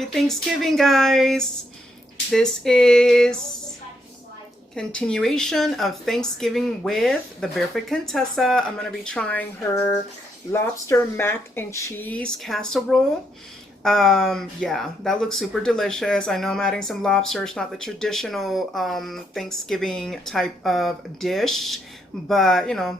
Happy Thanksgiving, guys. This is continuation of Thanksgiving with the Barefoot Contessa. I'm going to be trying her lobster mac and cheese casserole. Yeah, that looks super delicious. I know I'm adding some lobster. It's not the traditional Thanksgiving type of dish, but you know,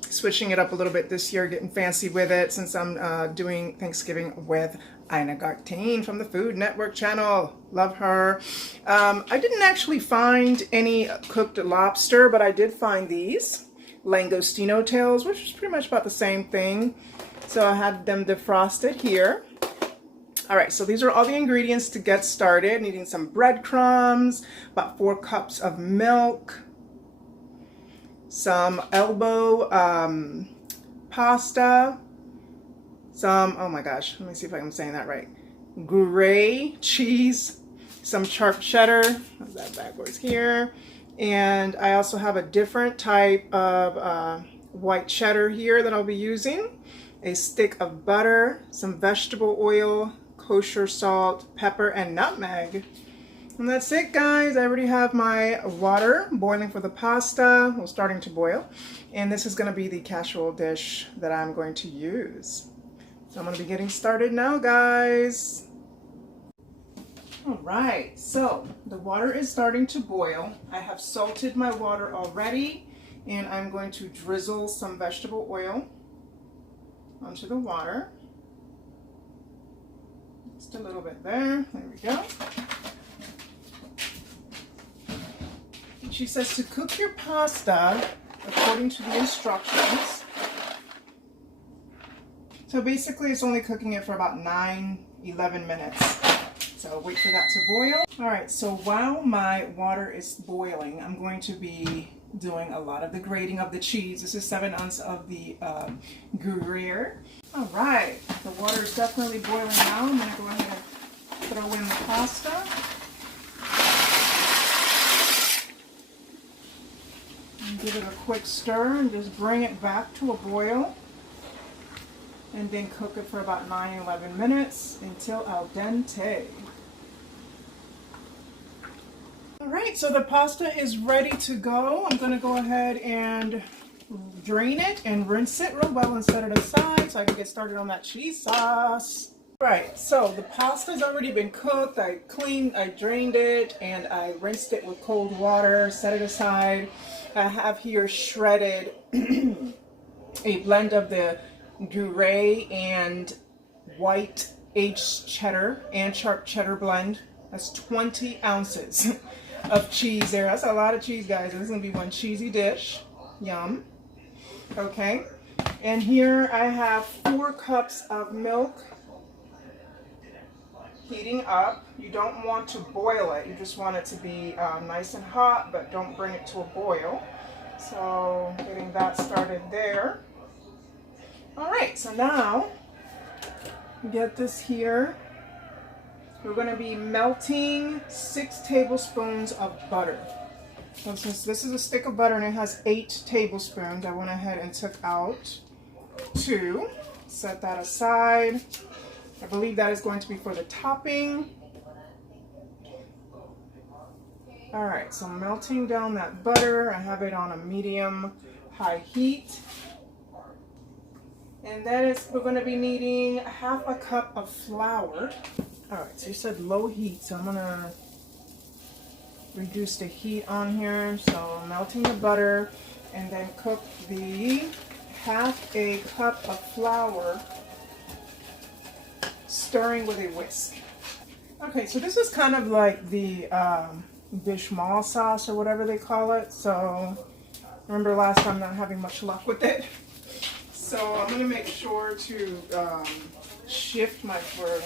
switching it up a little bit this year, getting fancy with it since I'm doing Thanksgiving with Ina Garten from the Food Network channel. Love her. I didn't actually find any cooked lobster, but I did find these Langostino tails, which is pretty much about the same thing. So I had them defrosted here. All right, so these are all the ingredients to get started. Needing some breadcrumbs, about 4 cups of milk, some elbow pasta, some, oh my gosh, let me see if I'm saying that right, Gruyere cheese, some sharp cheddar, have that backwards here, and I also have a different type of white cheddar here that I'll be using, a stick of butter, some vegetable oil, kosher salt, pepper, and nutmeg. And that's it, guys. I already have my water boiling for the pasta, well, starting to boil, and this is going to be the casserole dish that I'm going to use. So I'm going to be getting started now, guys. All right, so the water is starting to boil. I have salted my water already, and I'm going to drizzle some vegetable oil onto the water. Just a little bit there. There we go. She says to cook your pasta according to the instructions. So basically it's only cooking it for about 9-11 minutes. So wait for that to boil. All right, so while my water is boiling, I'm going to be doing a lot of the grating of the cheese. This is 7 ounces of the Gruyere. All right, the water is definitely boiling now. I'm gonna go ahead and throw in the pasta. Give it a quick stir and just bring it back to a boil, and then cook it for about 9-11 minutes until al dente. All right, so the pasta is ready to go. I'm going to go ahead and drain it and rinse it real well and set it aside so I can get started on that cheese sauce. All right, so the pasta's already been cooked. I drained it, and I rinsed it with cold water, set it aside. I have here shredded a blend of the Gruyere and white aged cheddar and sharp cheddar blend. That's 20 ounces of cheese there. That's a lot of cheese, guys. This is going to be one cheesy dish. Yum. Okay. And here I have 4 cups of milk heating up. You don't want to boil it. You just want it to be nice and hot, but don't bring it to a boil. So getting that started there. All right, so now get this here. We're going to be melting 6 tablespoons of butter. So since this is a stick of butter and it has 8 tablespoons, I went ahead and took out 2. Set that aside. I believe that is going to be for the topping. All right, so melting down that butter. I have it on a medium-high heat. And then we're going to be needing half a cup of flour. All right, so you said low heat, so I'm going to reduce the heat on here. So melting the butter, and then cook the half a cup of flour, stirring with a whisk. Okay, so this is kind of like the bechamel sauce or whatever they call it. So remember last time not having much luck with it. So I'm going to make sure to shift my flour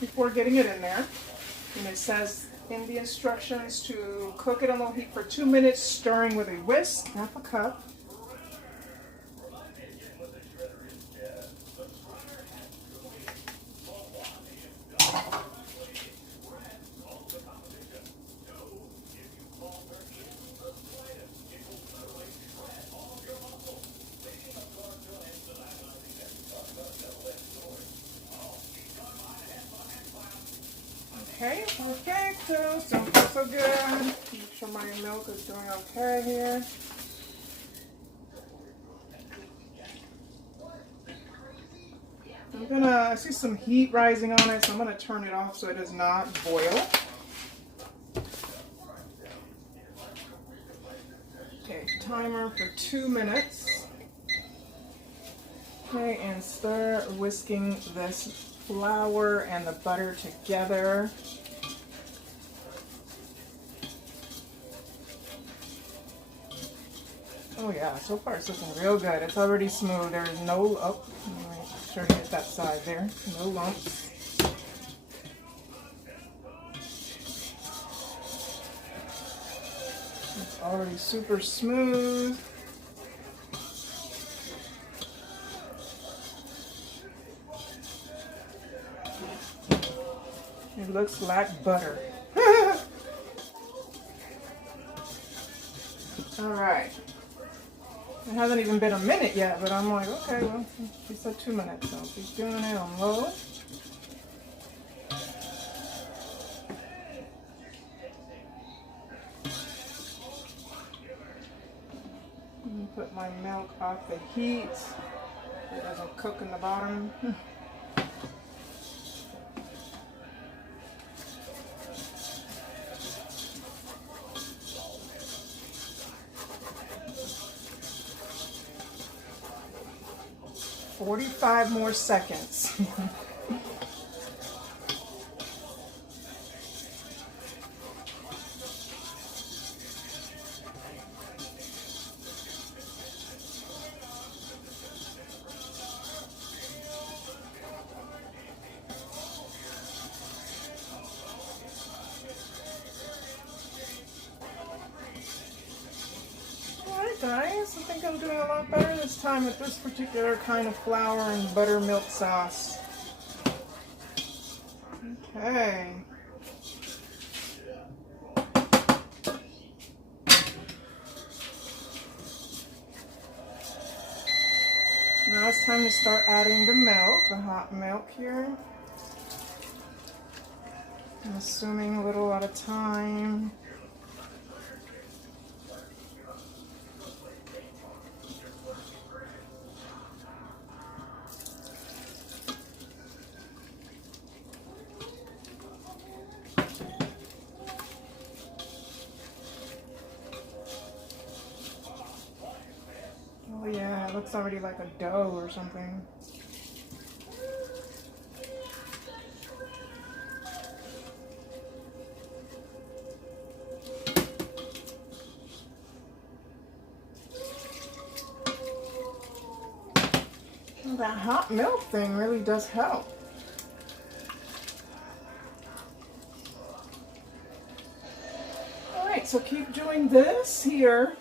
before getting it in there. And it says in the instructions to cook it on low heat for 2 minutes, stirring with a whisk, half a cup. Okay, perfecto. So far so good. Make sure my milk is doing okay here. I see some heat rising on it, so I'm gonna turn it off so it does not boil. Okay, timer for 2 minutes. Okay, and start whisking this flour and the butter together. Oh yeah, so far it's looking real good. It's already smooth. There is no, oh, make sure to hit that side there. No lumps. It's already super smooth. It looks like butter. All right. It hasn't even been a minute yet, but I'm like, okay, well, she said 2 minutes, so keep doing it on low. Put my milk off the heat so it doesn't cook in the bottom. 45 more seconds. Guys, I think I'm doing a lot better this time with this particular kind of flour and buttermilk sauce. Okay. Now it's time to start adding the milk, the hot milk here. I'm assuming a little at a time. Oh yeah, it looks already like a dough or something. Well, that hot milk thing really does help. Alright, so keep doing this here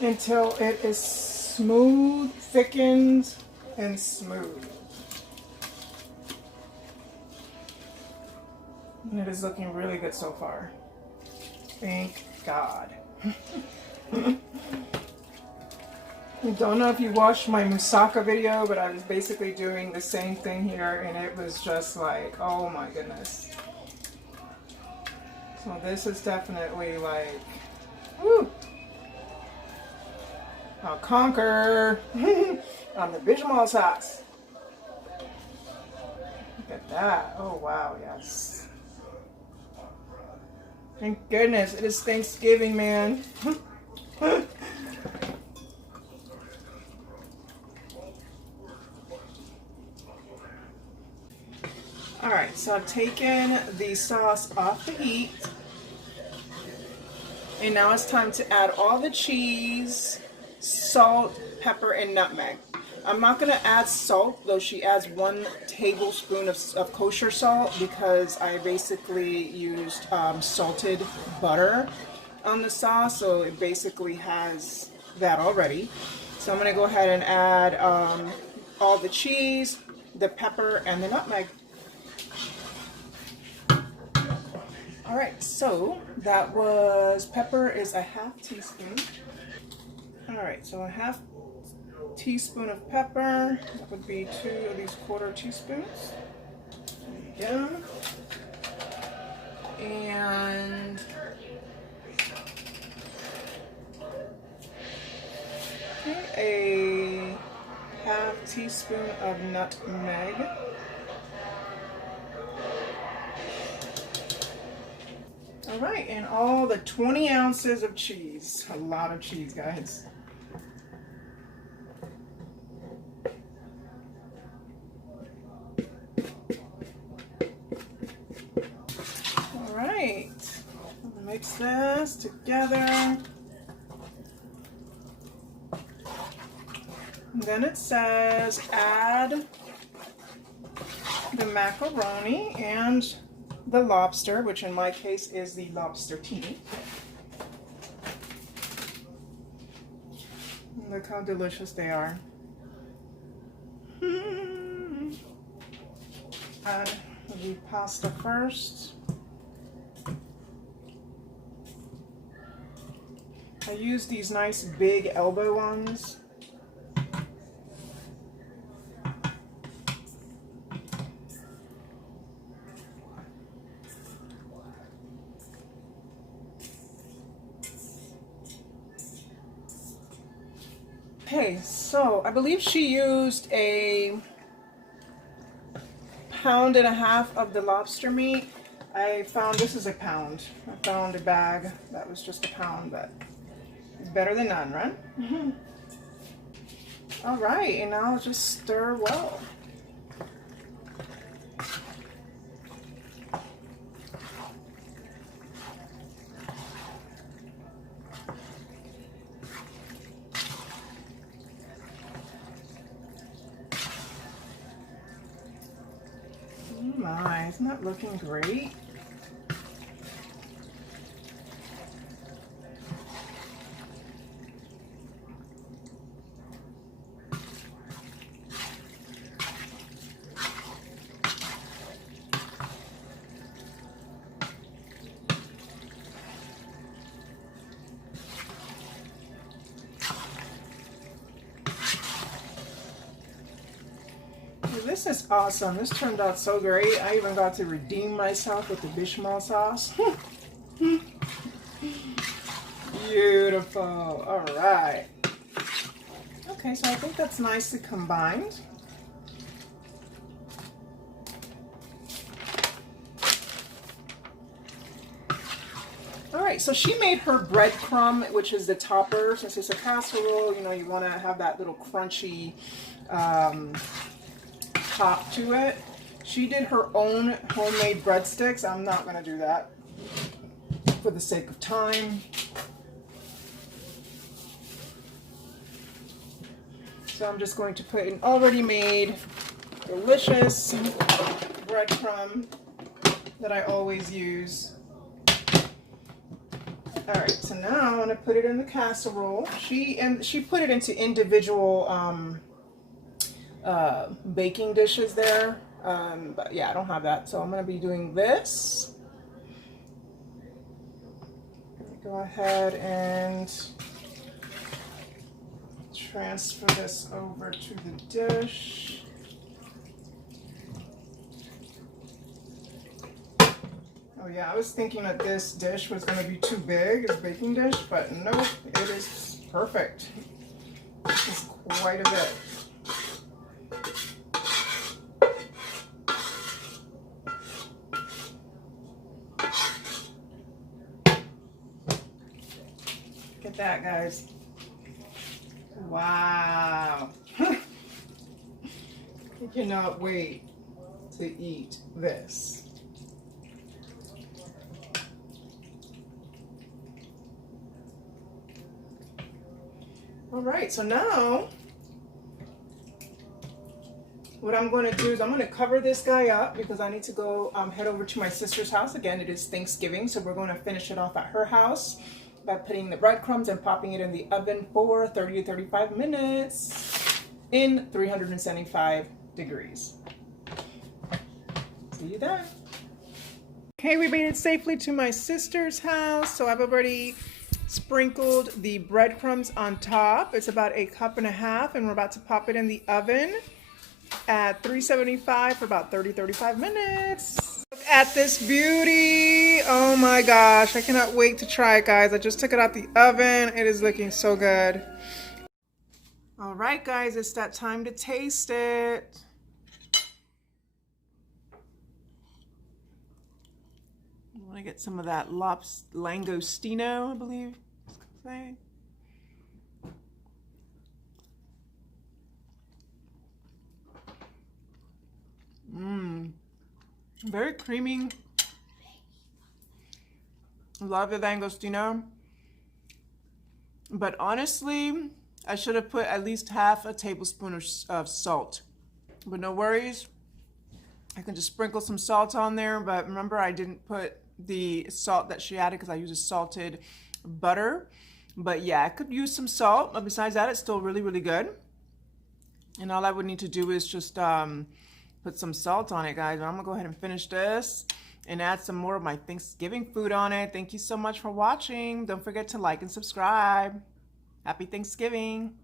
until it is smooth, thickened, and smooth. And it is looking really good so far. Thank God. I don't know if you watched my moussaka video, but I was basically doing the same thing here, and it was just like, oh my goodness. So this is definitely like, woo! I'll conquer on the bechamel sauce. Look at that. Oh wow, yes. Thank goodness, it is Thanksgiving, man. Alright, so I've taken the sauce off the heat. And now it's time to add all the cheese, salt, pepper, and nutmeg. I'm not going to add salt, though she adds 1 tablespoon of kosher salt because I basically used salted butter on the sauce, so it basically has that already. So I'm going to go ahead and add all the cheese, the pepper, and the nutmeg. Alright, so that was, pepper is a half teaspoon. Alright, so a half teaspoon of pepper, that would be 2 of these 1/4 teaspoons. There we go. And a half teaspoon of nutmeg. All right, and all the 20 ounces of cheese. A lot of cheese, guys. All right, mix this together. And then it says add the macaroni and the lobster, which in my case is the lobstertini. Look how delicious they are. Add the pasta first. I use these nice big elbow ones. Okay, so I believe she used a 1.5 pounds of the lobster meat. I found this is a pound. I found a bag that was just a pound, but it's better than none, right? Mm-hmm. All right, and now I'll just stir well. Oh my, isn't that looking great? This is awesome. This turned out so great. I even got to redeem myself with the bechamel sauce. Beautiful. All right. Okay, so I think that's nicely combined. All right, so she made her breadcrumb, which is the topper. Since it's a casserole, you know, you want to have that little crunchy top to it. She did her own homemade breadsticks. I'm not going to do that for the sake of time. So I'm just going to put an already made delicious breadcrumb that I always use. All right, so now I'm going to put it in the casserole. She put it into individual baking dishes there, but yeah, I don't have that, so I'm going to be doing this. Go ahead and transfer this over to the dish. Oh yeah, I was thinking that this dish was going to be too big, this baking dish, but nope, it is perfect. It's quite a bit. Look at that, guys. Wow. I cannot wait to eat this. All right, so now what I'm going to do is I'm going to cover this guy up because I need to go head over to my sister's house. Again, it is Thanksgiving, so we're going to finish it off at her house by putting the breadcrumbs and popping it in the oven for 30 to 35 minutes in 375 degrees. See you then. Okay, we made it safely to my sister's house. So I've already sprinkled the breadcrumbs on top. It's about 1.5 cups, and we're about to pop it in the oven at 375 for about 35 minutes. Look at this beauty. Oh my gosh, I cannot wait to try it, guys. I just took it out the oven. It is looking so good. All right, guys, it's that time to taste it. I want to get some of that Langostino, I believe it's saying. Very creamy. Love the Langostino. But honestly, I should have put at least half a tablespoon of salt. But no worries. I can just sprinkle some salt on there. But remember, I didn't put the salt that she added because I use a salted butter. But yeah, I could use some salt. But besides that, it's still really, really good. And all I would need to do is just put some salt on it, guys. I'm gonna go ahead and finish this and add some more of my Thanksgiving food on it. Thank you so much for watching. Don't forget to like and subscribe. Happy Thanksgiving.